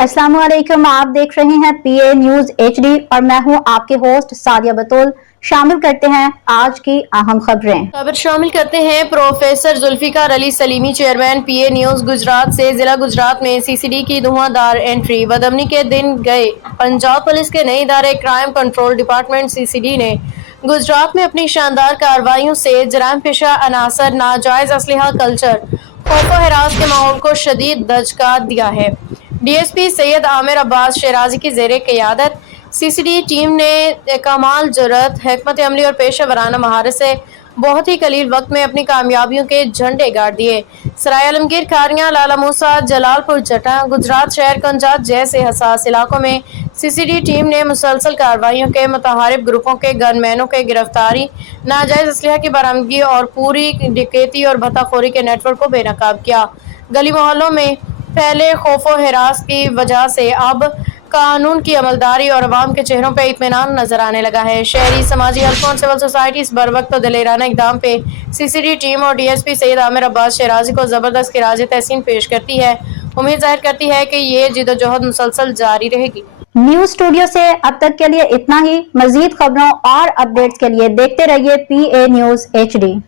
अस्सलाम वालेकुम, आप देख रहे हैं पीए न्यूज एचडी और मैं हूं आपके होस्ट सादिया बतूल। शामिल करते हैं आज की अहम खबर शामिल करते हैं। Professor Zulfiqar Ali Salimi, chairman PA news Gujrat से जिला गुजरात में सीसीडी की धुआंधार एंट्री। बदअमनी के दिन गए। पंजाब पुलिस के नए इदारे क्राइम कंट्रोल डिपार्टमेंट सीसीडी ने गुजरात में अपनी शानदार कार्रवाइयों से जराइम पेशा अनासर, नाजायज असलहा कल्चर, खौफो हिरास के माहौल को शदीद दचका दिया है। डीएसपी सैयद आमिर अब्बास शेराजी की ज़ेरे क़यादत सीसीडी टीम ने कमाल जुर्रत, हिकमत अमली और पेशा वराना महारत से बहुत ही कलील वक्त में अपनी कामयाबियों के झंडे गाड़ दिए। सराय आलमगीर, खारियां, लाला मूसा, जलालपुर जटा, गुजरात शहर कंजात जैसे हसास इलाकों में सीसीडी टीम ने मुसलसल कार्रवाइयों के मुतहारिब ग्रुपों के गनमैनों के गिरफ्तारी, नाजायज असलहा की बरामदगी और पूरी डकैती और भत्ताखोरी के नेटवर्क को बेनकाब किया। गली मोहल्लों में फैले खौफो हिरास की वजह से अब कानून की अमलदारी और अवाम के चेहरों पर इत्मीनान नजर आने लगा है। शहरी समाजी हल्कों और सिविल सोसाइटी इस बरवक्त दिलेराना इकदाम पे सीसीडी टीम और डीएसपी सैयद आमिर अब्बास शेराजी को जबरदस्त खिराज तहसीन पेश करती है। उम्मीद जाहिर करती है कि ये जिदोजहद मुसलसल जारी रहेगी। न्यूज स्टूडियो से अब तक के लिए इतना ही। मजीद खबरों और अपडेट्स के लिए देखते रहिए पीए न्यूज एचडी।